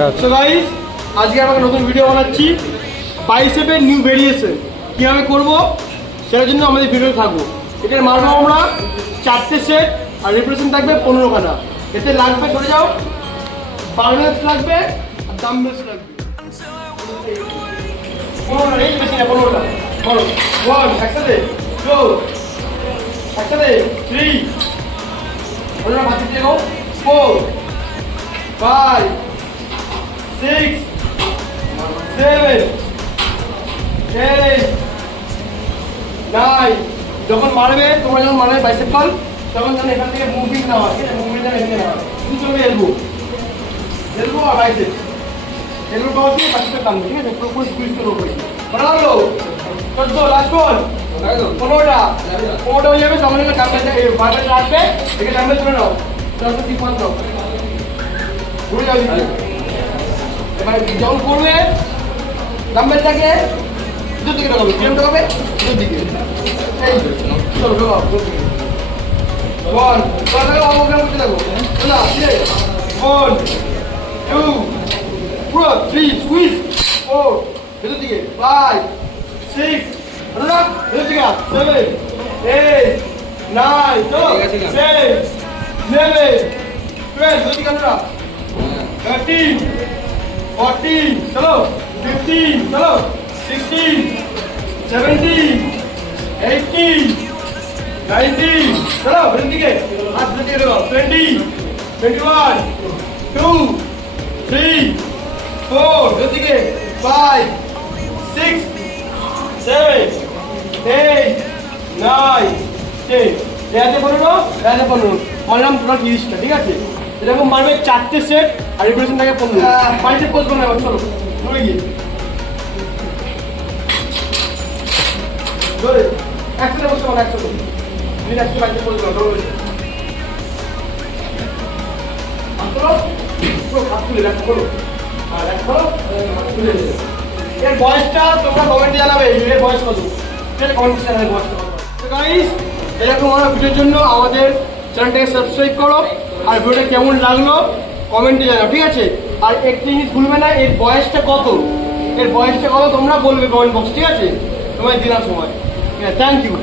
So guys, আজকে আমাকে নতুন ভিডিও বানাচ্ছি। বাইসেপের নিউ ভেরিয়েশন কীভাবে করবো সেটার জন্য আমাদের ভিডিও থাকবো। এটার মারবো আমরা 4টে সেট আর রিপ্রেশন থাকবে 15খানা। এতে লাগবে, চলে যাও, বার্নেলস লাগবে আর ডাম্বেলস লাগবে। 15টা, এই বেশি না, 15টা বলো। 1 একসাথে, 2 একসাথে, 3 ওরা বাতি দিয়ে দাও, 4 5 6 7 8 9। যখন মারবে, তোমরা যখন মারবে বাইসেপ কল, তখন যেন এখান থেকে মুভমেন্ট না হয়, ঠিক আছে? মুভমেন্টটা এখানে না হয়, শুধু চলবে এলবো আর বাইসেপ। এলবো পাওয়া দিয়ে বাইসেপের টানবে, ঠিক আছে? পুরো স্কুইজ করবো করে ভালো লাগলো। 14 লাস্ট বল, 15টা হয়ে যাবে। তখন এখানে ডাম্বেলটা বারবার রাখবে, এখানে ডাম্বেল তুলে নাও, 3 5 নাও, ঘুরে যাও দিকে। এবার যখন করবে ডাম্বেলটাকে দুটো দিকে ঢোকাবে, কিরম ঢোকাবে? দুটো দিকে। এই চলো ঢোকাও, 1 অবগ্রাম করতে থাকো, 1 2 পুরো 3 সুইচ 4 ভেতর দিকে 5 6 ভেতর দিকে 7 8 9 চলো 10 11 12 ভেতর দিকে 13 14 চলো 15 চলো 16 17 18 19 চলো ভেতর দিকে, হাত ভেতর দিকে ঢোকাও, 20 21 2 3 4 ভেতর দিকে 5 6 7 8 9 10। এতে 15, এতে 15, মারলাম টোটাল 30টা, ঠিক আছে? এরকম মারবে 4টে সেট আর রিপ্রেশন থাকে 15। বাড়িতে পোস্ট বানাবো, চলো ধরে গিয়ে ধরে একসাথে বসতে পারো, একসাথে একসাথে বাড়িতে পোস্ট বানাবো। এর বয়সটা তোমরা কমেন্টে জানাবে, এর বয়স কত, কমেন্টে জানাবে বয়সটা কত। গাইস, এরকম আমার ভিডিওর জন্য আমাদের চ্যানেলটাকে সাবস্ক্রাইব করো, আর ভিডিওটা কেমন লাগলো কমেন্টে জানাও, ঠিক আছে? আর একটা জিনিস ভুলবে না, এর বয়সটা কত, এর বয়সটা কত তোমরা বলবে কমেন্ট বক্স, ঠিক আছে? তোমার দিনের সময়। Thank you.